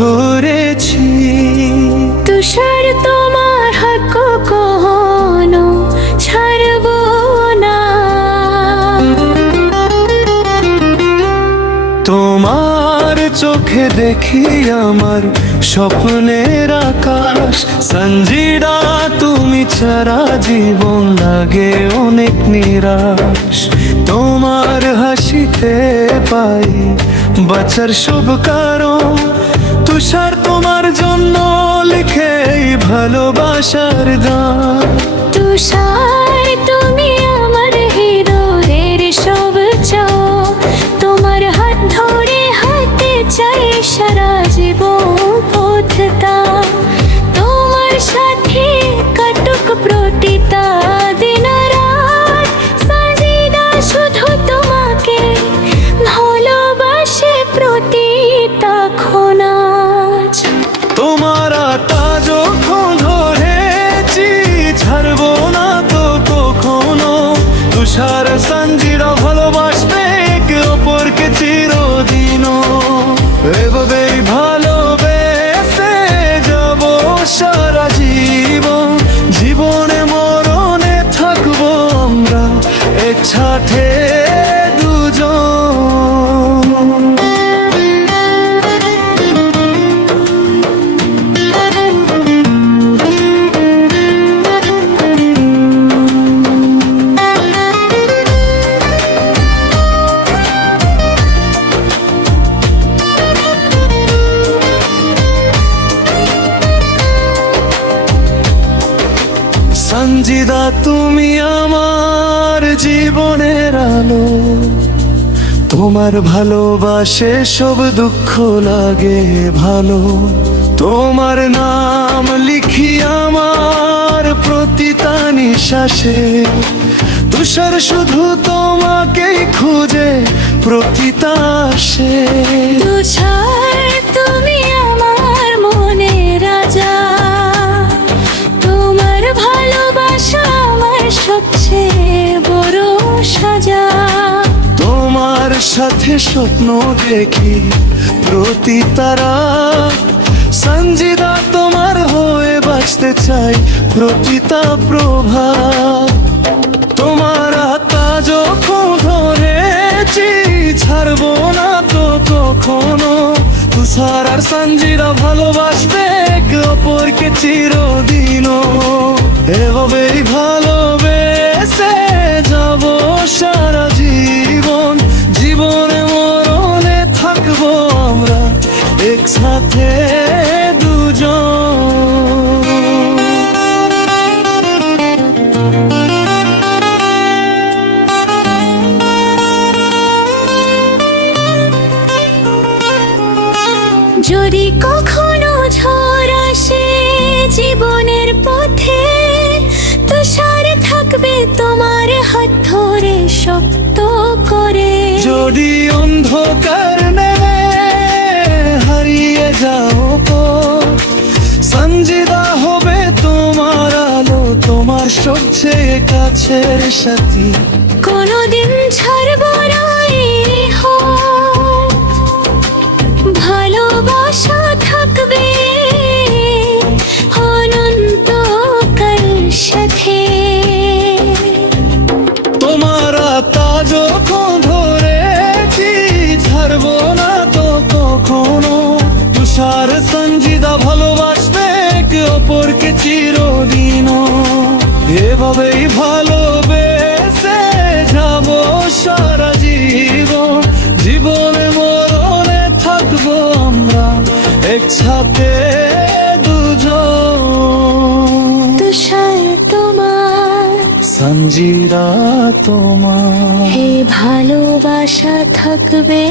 ধরেছি। তুষার তোমার হাত কখনো ছাড়বো না। তোমার চোখে দেখি আমার স্বপ্নের আকাশ। সঞ্জিদা তুমি ছাড়া জীবন লাগে অনেক নিরাশ। তোমার হাসিতে পাই বাঁচার সব কারণ। তুষার তোমার জন্য লিখে এই ভালোবাসার গান। তুষার তুমি আমার হৃদয়ের সব চাও। তোমার হাত ধরে হাঁটতে চাই সারা জীবন পথটা। তোমার সাথে কাটুক প্রতিটা দিন রাত। সাজিদা শুধু তোমাকে ভালোবাসে প্রতিটা ক্ষণ আজ। তোমার আতা যখন ধরেছি ছাড়বো না তো কখনো। তুষার সঞ্জিদা ভালোবাসবে একে অপরকে চিরদিনও। এভাবেই ভালোবেসে যাব সারা জীবন। জীবনে মরণে থাকবো আমরা একসাথে দুজন। সঞ্জিদা তুমি আমার জীবনের আলো। তোমার ভালোবাসে সব দুঃখ লাগে ভালো। তোমার নাম লিখি আমার প্রতিটা নিঃশ্বাসে। তুষার শুধু তোমাকেই খুঁজে প্রতিটা আসে। তুষার তুমি আমার মনে রাজা। তোমার ভালোবাসা আমার সবচেয়ে বড় সাজা। তোমার সাথে স্বপ্ন দেখি প্রতি তারা। সঞ্জিদা তোমার হয়ে বাঁচতে চাই প্রতিটা প্রভাত। তোমার আতা যখন ধরেছি ছাড়বো না তো কখনো। তুষার আর সঞ্জিদা ভালোবাসবে একে অপরকে চিরদিনও। এভাবেই ভালোবেসে যাব সারা জীবন। জীবনে মরণে থাকবো আমরা একসাথে দুজন। যদি কখনো ঝড় আসে জীবনের পথে। তুষার থাকবে তোমার হাত ধরে শক্ত করে। যদি অন্ধকার নেমে হারিয়ে যাও পথ। সঞ্জিদা হবে তোমার আলো, তোমার সবচেয়ে কাছের সাথী। কোনোদিন ছাড়বো না এই হাত। ভালোবাসা থাকবে অনন্তকাল সাথে। তোমার আতা যখন ধরেছি ছাড়বো না তো কখনো। তুষার সঞ্জিদা ভালোবাসবে একে অপরকে চিরদিনও। এভাবেই ভালোবেসে যাব সারা জীবন। জীবনে মরণে থাকবো আমরা একসাথে দুজন। তুষার তোমার সঞ্জিদা তোমার হে ভালোবাসা থাকবে